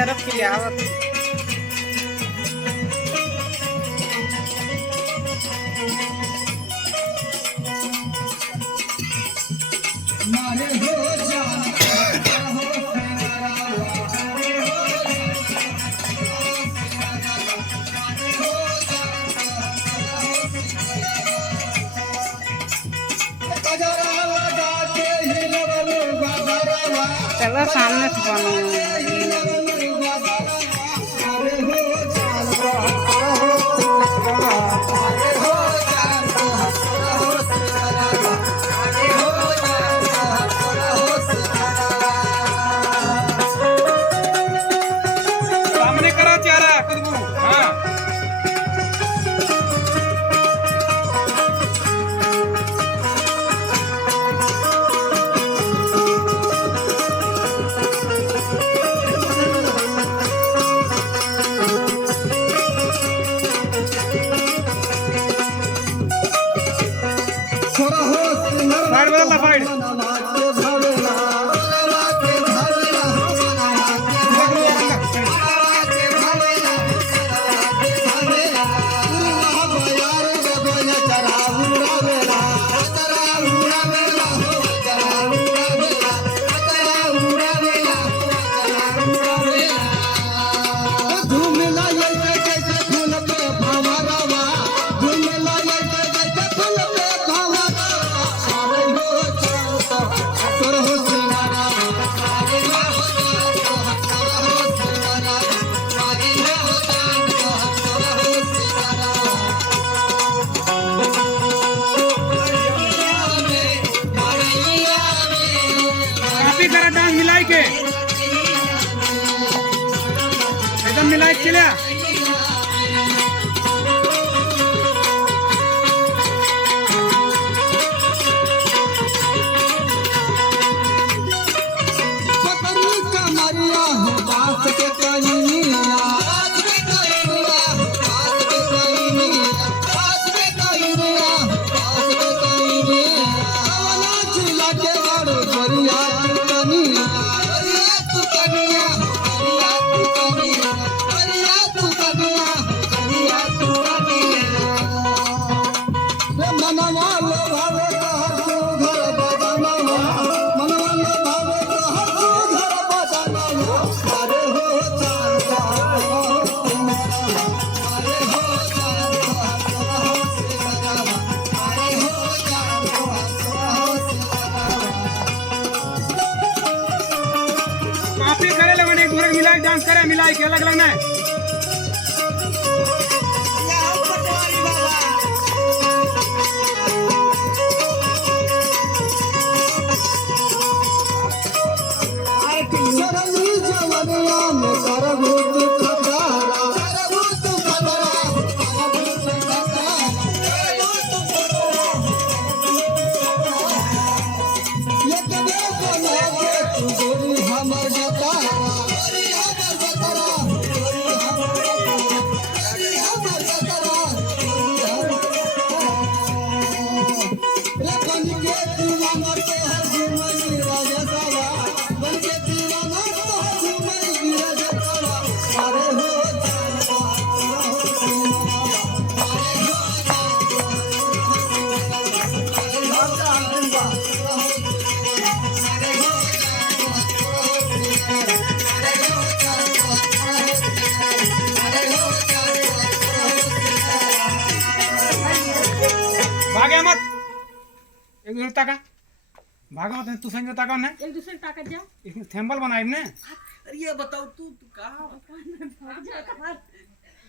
तरफ की आवत चलो सामने से बनो सामने करा चारा कुछ हाँ साइड बदलना साइड डांस मिलाई के एकदम मिलाई चलिया डांस करे मिलाई के अलग अलग ना भागे मत एक दूसरे ताका भागा मत तू संग ताका ना एक दूसरे ताका जा इसमें थैंबल बनाई ने अरे ये बताओ तू कहाँ